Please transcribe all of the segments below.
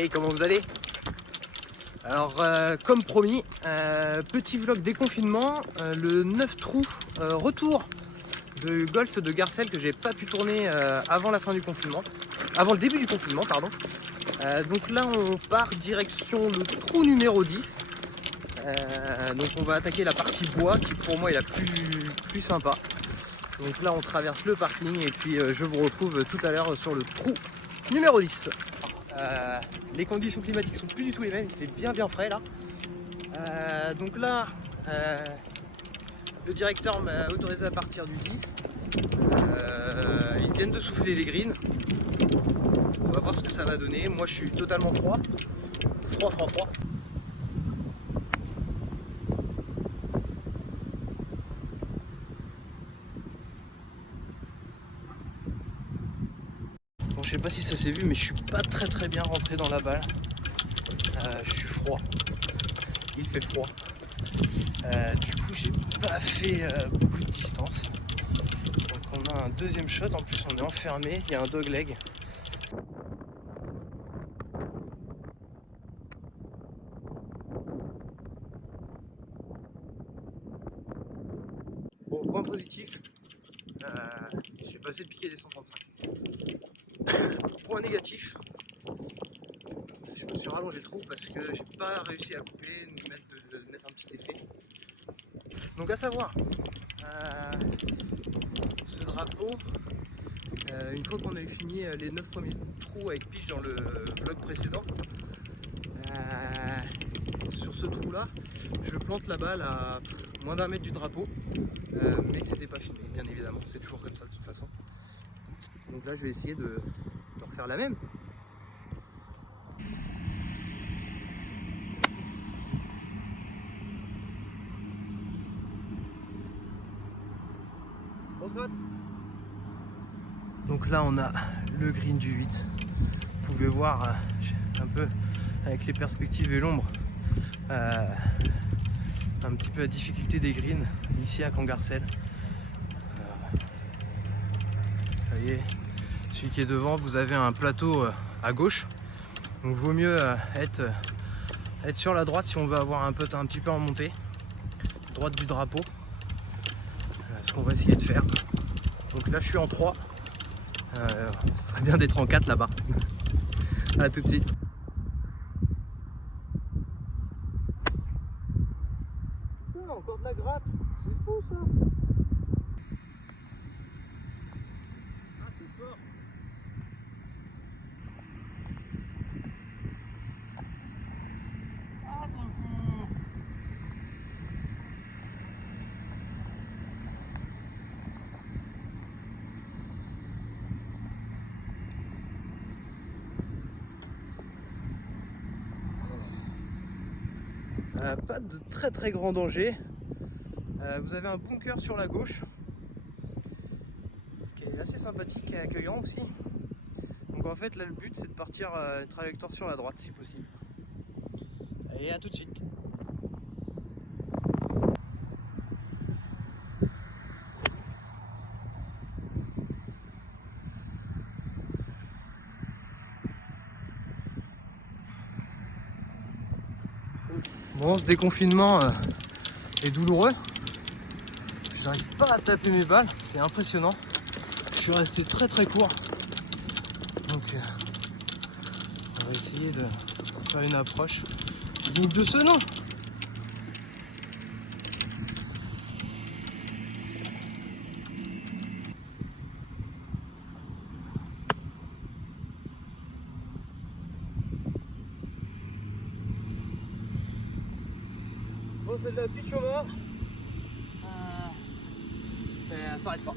Hey, comment vous allez? Alors, comme promis, petit vlog déconfinement, le 9 trous, retour de golf de Garcelles que j'ai pas pu tourner avant la fin du confinement, avant le début du confinement, pardon. Donc là, on part direction le trou numéro 10. Donc on va attaquer la partie bois qui pour moi est la plus sympa. Donc là, on traverse le parking et puis je vous retrouve tout à l'heure sur le trou numéro 10. Les conditions climatiques sont plus du tout les mêmes, il fait bien frais là. Donc là, le directeur m'a autorisé à partir du 10. Ils viennent de souffler les greens. On va voir ce que ça va donner. Moi je suis totalement froid. Froid. Bon, je sais pas si ça s'est vu, mais je suis pas très bien rentré dans la balle. Je suis froid. Il fait froid. Du coup, j'ai pas fait beaucoup de distance. Donc, on a un deuxième shot. En plus, on est enfermé. Il y a un dogleg. Bon, point positif, j'ai passé le piqué des 135. Point négatif, je me suis rallongé le trou parce que j'ai pas réussi à couper, de mettre un petit effet. Donc à savoir, ce drapeau, une fois qu'on a eu fini les 9 premiers trous avec Piche dans le vlog précédent, sur ce trou là, je plante la balle à moins d'un mètre du drapeau, mais c'était pas filmé, bien évidemment, c'est toujours comme ça de toute façon. Donc là je vais essayer de refaire la même. Donc là on a le green du 8. Vous pouvez voir un peu avec les perspectives et l'ombre un petit peu la difficulté des greens ici à Garcelles. Vous voyez, celui qui est devant, vous avez un plateau à gauche. Donc vaut mieux être sur la droite si on veut avoir un petit peu en montée. Droite du drapeau. Ce qu'on va essayer de faire. Donc là je suis en 3. Ça serait bien d'être en 4 là-bas. A tout de suite. Putain, encore de la gratte. C'est fou ça. Ah, c'est fort. Ah, ton coup. Pas de très grand danger. Vous avez un bunker sur la gauche qui est assez sympathique et accueillant aussi. Donc en fait là le but c'est de partir une trajectoire sur la droite si possible. Allez, à tout de suite. Bon, ce déconfinement est douloureux. J'arrive pas à taper mes balles, c'est impressionnant. Je suis resté très court. Donc on va essayer de faire une approche digne de ce nom. Bon, c'est de la pitch au mort. Mais ça s'arrête pas.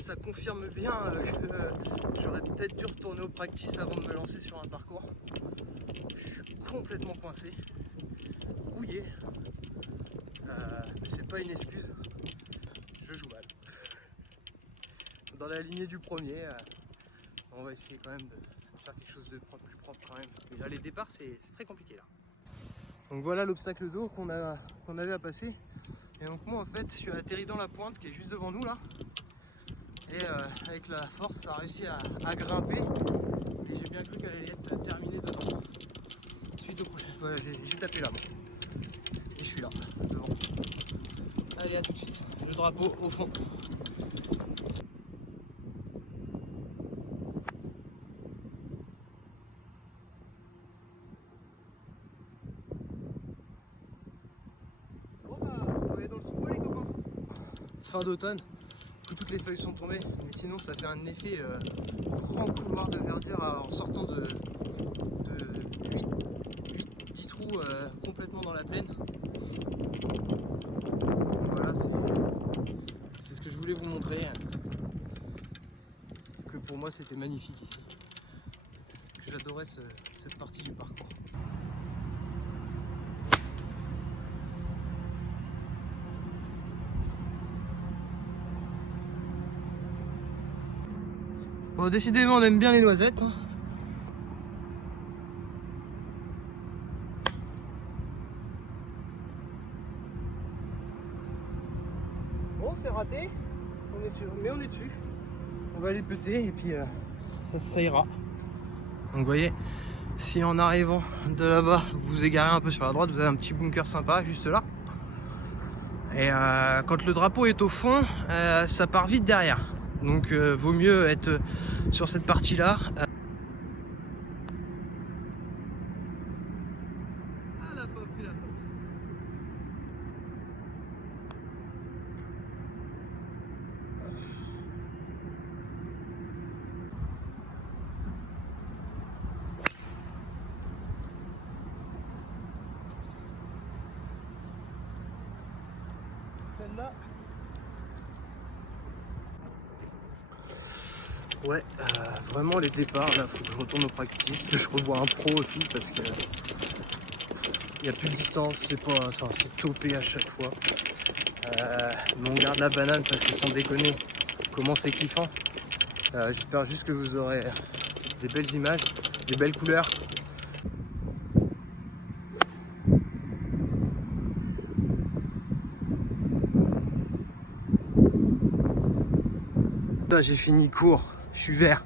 ça confirme bien que j'aurais peut-être dû retourner au practice avant de me lancer sur un parcours. Je suis complètement coincé, rouillé, mais c'est pas une excuse, je joue mal. Dans la lignée du premier, on va essayer quand même de faire quelque chose de plus propre quand même. Mais là les départs c'est très compliqué là. Donc voilà l'obstacle d'eau qu'on avait à passer. Et donc moi en fait je suis atterri dans la pointe qui est juste devant nous là. Et avec la force ça a réussi à grimper. Et j'ai bien cru qu'elle allait être terminée dedans. Suite au prochain. Voilà, j'ai tapé là moi. Et je suis là, devant. Allez à tout de suite. Le drapeau au fond. Fin d'automne, toutes les feuilles sont tombées, mais sinon ça fait un effet grand couloir de verdure en sortant de 8-10 trous complètement dans la plaine. Voilà, c'est ce que je voulais vous montrer, que pour moi c'était magnifique ici, que j'adorais cette partie du parcours. Bon, décidément on aime bien les noisettes. Hein. Bon, c'est raté, on est sûr, mais on est dessus. On va aller péter et puis ça ira. Donc vous voyez, si en arrivant de là-bas vous vous égarez un peu sur la droite, vous avez un petit bunker sympa juste là. Et quand le drapeau est au fond, ça part vite derrière. Donc vaut mieux être sur cette partie là. Ah la pop, la pente. Celle-là. Ouais, vraiment les départs, là faut que je retourne au practice, que je revoie un pro aussi parce que il n'y a plus de distance, c'est pas, enfin c'est topé à chaque fois. Mais on garde la banane parce que sans déconner, comment c'est kiffant. J'espère juste que vous aurez des belles images, des belles couleurs. Là j'ai fini court, je suis vert.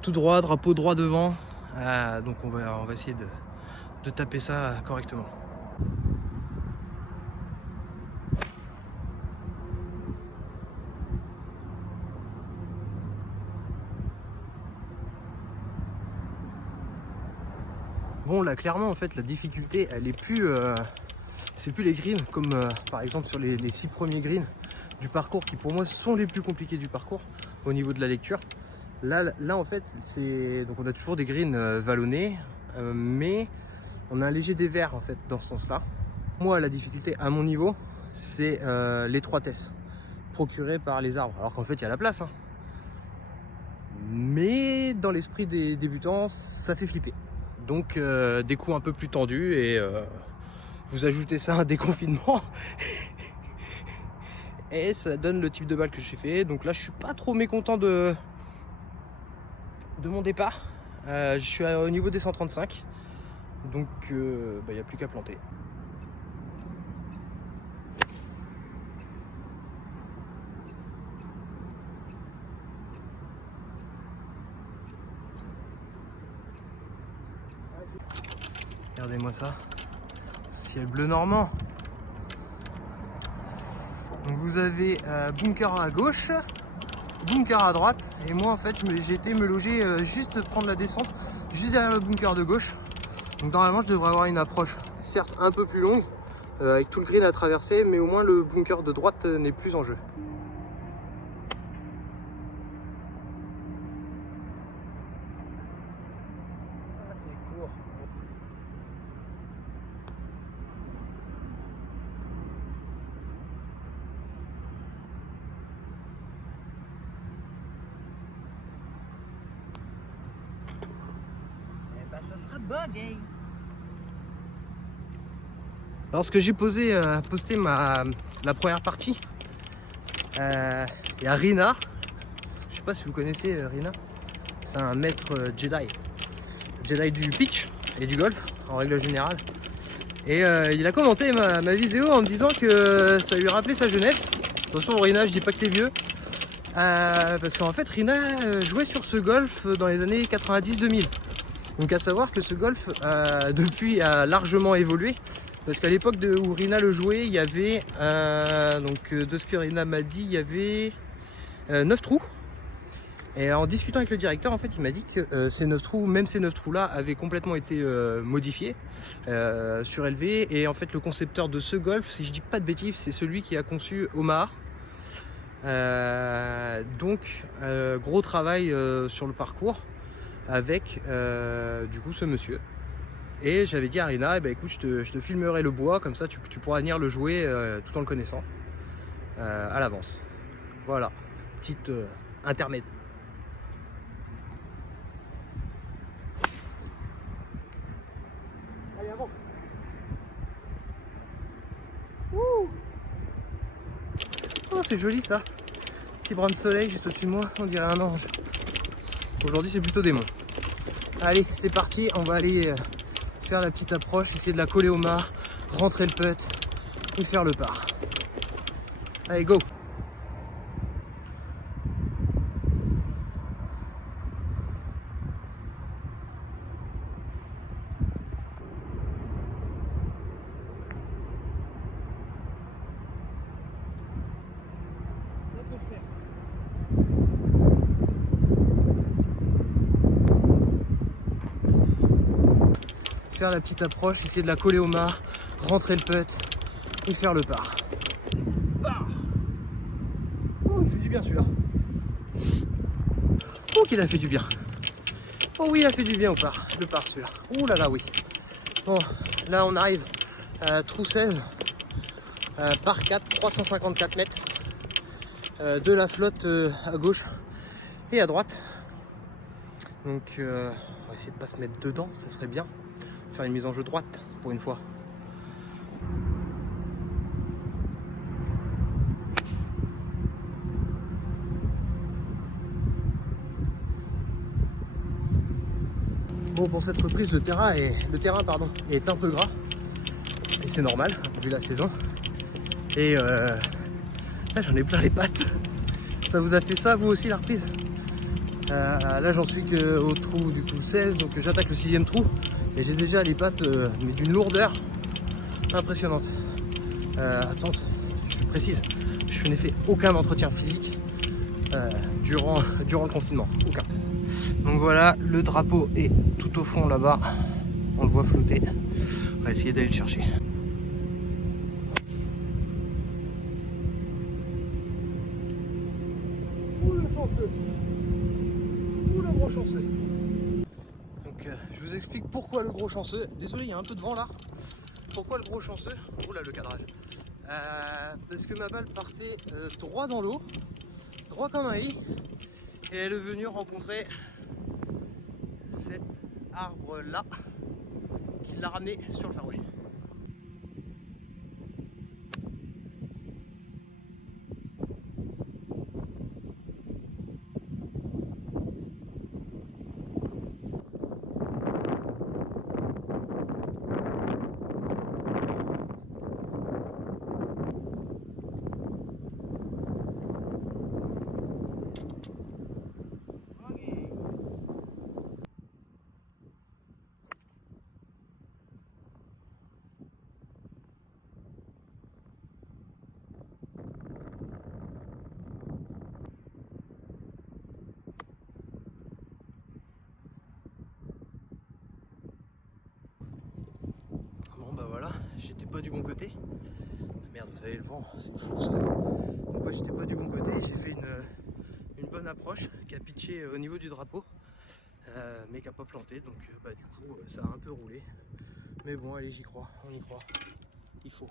Tout droit, drapeau droit devant, donc on va essayer de taper ça correctement. Bon là clairement en fait la difficulté elle est plus c'est plus les greens comme par exemple sur les 6 premiers greens du parcours qui pour moi sont les plus compliqués du parcours au niveau de la lecture. Là en fait c'est donc on a toujours des greens vallonnés mais on a un léger dévers en fait dans ce sens là. Moi la difficulté à mon niveau c'est l'étroitesse procurée par les arbres alors qu'en fait il y a la place hein. Mais dans l'esprit des débutants ça fait flipper. Donc des coups un peu plus tendus et vous ajoutez ça à un déconfinement et ça donne le type de balle que j'ai fait. Donc là je suis pas trop mécontent de mon départ. Je suis au niveau des 135 donc il n'y a plus qu'à planter. Regardez-moi ça, ciel bleu normand. Donc vous avez bunker à gauche, bunker à droite, et moi en fait j'ai été me loger juste prendre la descente juste derrière le bunker de gauche. Donc normalement je devrais avoir une approche certes un peu plus longue, avec tout le green à traverser, mais au moins le bunker de droite n'est plus en jeu. Ah, c'est court. Eh ben, ça sera bug, hein. Lorsque j'ai posté la première partie, il y a Rina, je sais pas si vous connaissez Rina, c'est un maître Jedi du pitch et du golf en règle générale. Et il a commenté ma vidéo en me disant que ça lui rappelait sa jeunesse. Attention Rina, je dis pas que t'es vieux, parce qu'en fait Rina jouait sur ce golf dans les années 90-2000. Donc à savoir que ce golf depuis a largement évolué. Parce qu'à l'époque où Rina le jouait, il y avait, donc de ce que Rina m'a dit, il y avait 9 trous. Et en discutant avec le directeur, en fait, il m'a dit que ces 9 trous, même ces 9 trous-là, avaient complètement été modifiés, surélevés. Et en fait, le concepteur de ce golf, si je dis pas de bêtises, c'est celui qui a conçu Omaha. Donc, gros travail sur le parcours avec, du coup, ce monsieur. Et j'avais dit à Rina, eh ben, écoute, je te filmerai le bois, comme ça tu pourras venir le jouer tout en le connaissant à l'avance. Voilà, petite intermède. Allez, avance. Ouh. Oh, c'est joli ça. Petit brin de soleil juste au-dessus de moi, on dirait un ange. Aujourd'hui, c'est plutôt démon. Allez, c'est parti, on va aller faire la petite approche, essayer de la coller au mât, rentrer le putt et faire le par. Allez, go! Ça peut le faire. Faire la petite approche, essayer de la coller au mât, rentrer le putt et faire le par. Oh, il fait du bien celui-là. Oh, qu'il a fait du bien. Oh oui, il a fait du bien au par. Le par celui-là. Oh là là, oui. Bon, là on arrive à trou 16, par 4, 354 mètres. De la flotte à gauche et à droite. Donc on va essayer de pas se mettre dedans, ça serait bien. Faire une mise en jeu droite pour une fois. Bon, pour cette reprise, le terrain est un peu gras. Et c'est normal, vu la saison. Et là, j'en ai plein les pattes. Ça vous a fait ça, vous aussi, la reprise? Là, j'en suis qu'au trou du coup 16, donc j'attaque le 6e trou. Et j'ai déjà les pattes mais d'une lourdeur impressionnante. Attends, je précise, je n'ai fait aucun entretien physique durant le confinement. Aucun. Donc voilà, le drapeau est tout au fond là-bas. On le voit flotter. On va essayer d'aller le chercher. Ouh le chanceux. Ouh le gros chanceux. Donc je vous explique pourquoi le gros chanceux. Désolé, il y a un peu de vent là. Pourquoi le gros chanceux? Oh là le cadrage. Parce que ma balle partait droit dans l'eau, droit comme un i, et elle est venue rencontrer cet arbre là qui l'a ramené sur le fairway. j'étais pas du bon côté. Merde, vous savez, le vent, c'est fou ça. Donc ouais, j'étais pas du bon côté, j'ai fait une bonne approche qui a pitché au niveau du drapeau, mais qui a pas planté, donc du coup ça a un peu roulé. Mais bon, allez, j'y crois, on y croit, il faut.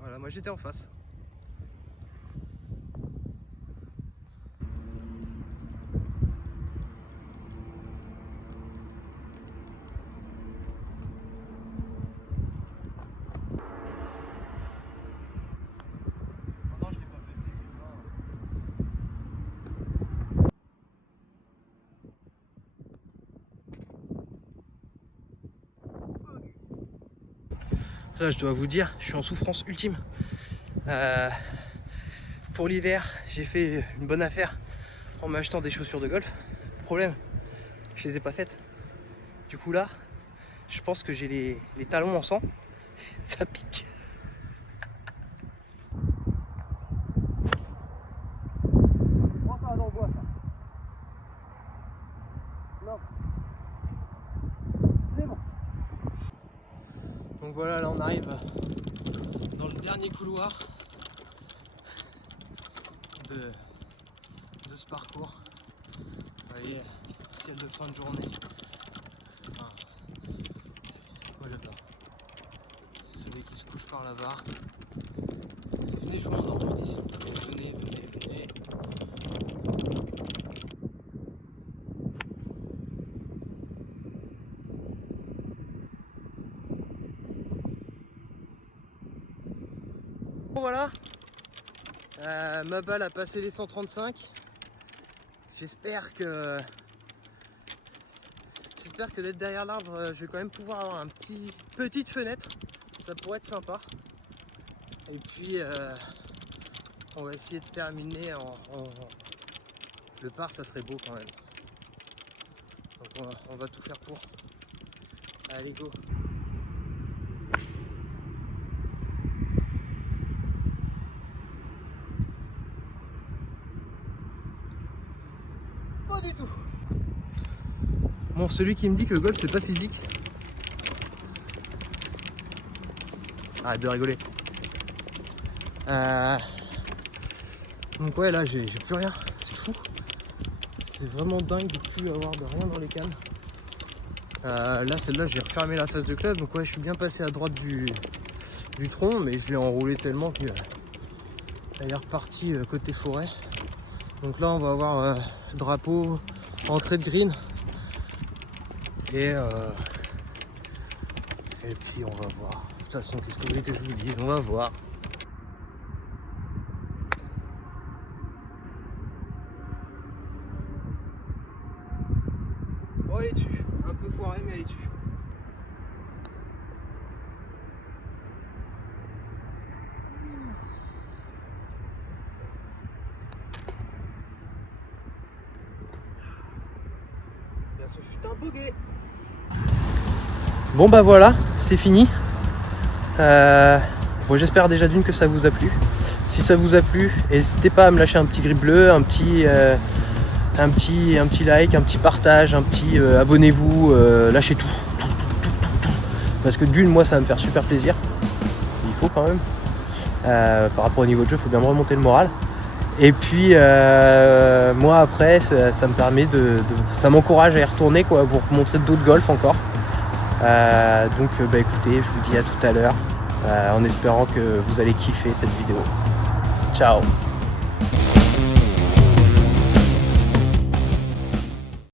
Voilà, moi j'étais en face. Là, je dois vous dire, je suis en souffrance ultime. Pour l'hiver, j'ai fait une bonne affaire en m'achetant des chaussures de golf. Problème, je les ai pas faites. Du coup là, je pense que j'ai les talons en sang. Ça pique. Oh, ça va dans le bois, ça. Non. C'est bon. Donc voilà, là on arrive dans le dernier couloir de ce parcours. Vous voyez, ciel de fin de journée. Enfin, moi j'adore. Celui qui se couche par la barre. Venez, je vous m'endors d'ici. Venez, venez, venez. Bon voilà, ma balle a passé les 135. J'espère que d'être derrière l'arbre, je vais quand même pouvoir avoir une petite fenêtre. Ça pourrait être sympa. Et puis on va essayer de terminer le par, ça serait beau quand même. Donc on va tout faire pour. Allez, go. Pas du tout. Bon, celui qui me dit que le golf c'est pas physique. Arrête de rigoler. Donc ouais, là j'ai plus rien, c'est fou. C'est vraiment dingue de plus avoir de rien dans les cannes. Là celle-là j'ai refermé la face de club, donc ouais je suis bien passé à droite du tronc, mais je l'ai enroulé tellement qu'elle est repartie côté forêt. Donc là on va avoir drapeau, entrée de green. Et puis on va voir. De toute façon, qu'est-ce que vous voulez que je vous dise? On va voir. Bon, elle est dessus. Un peu foirée, mais elle est dessus. Bien, ce fut un bogey. Bon bah voilà, c'est fini. Bon, j'espère déjà d'une que ça vous a plu. Si ça vous a plu, n'hésitez pas à me lâcher un petit gris bleu, un petit like, un petit partage, un petit abonnez-vous, lâchez tout. Parce que d'une, moi ça va me faire super plaisir. Il faut quand même. Par rapport au niveau de jeu, il faut bien me remonter le moral. Et puis moi après, ça me permet ça m'encourage à y retourner, quoi, pour vous montrer d'autres golfs encore. Donc écoutez, je vous dis à tout à l'heure, en espérant que vous allez kiffer cette vidéo. Ciao.